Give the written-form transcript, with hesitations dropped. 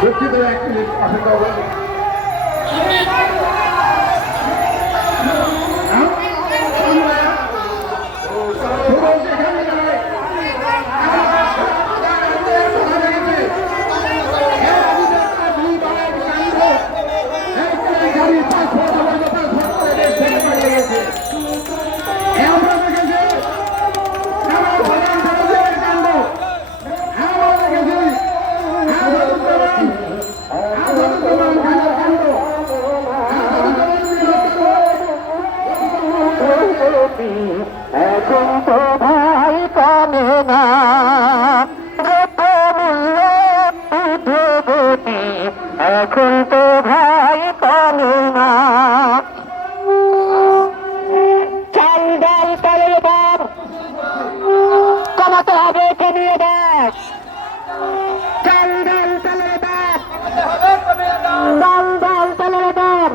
দুঃখিত, এক মিনিট অপেক্ষা করুন। এখন তো ভাই কামে না যত মূল্য উদ্যোগী, এখন তো ভাই কামে না। চাল ডাল তেলের দাম কমাতে হবে, কমিয়ে দেয়। চাল ডাল তেলের দাম, চাল ডাল তেলের দাম,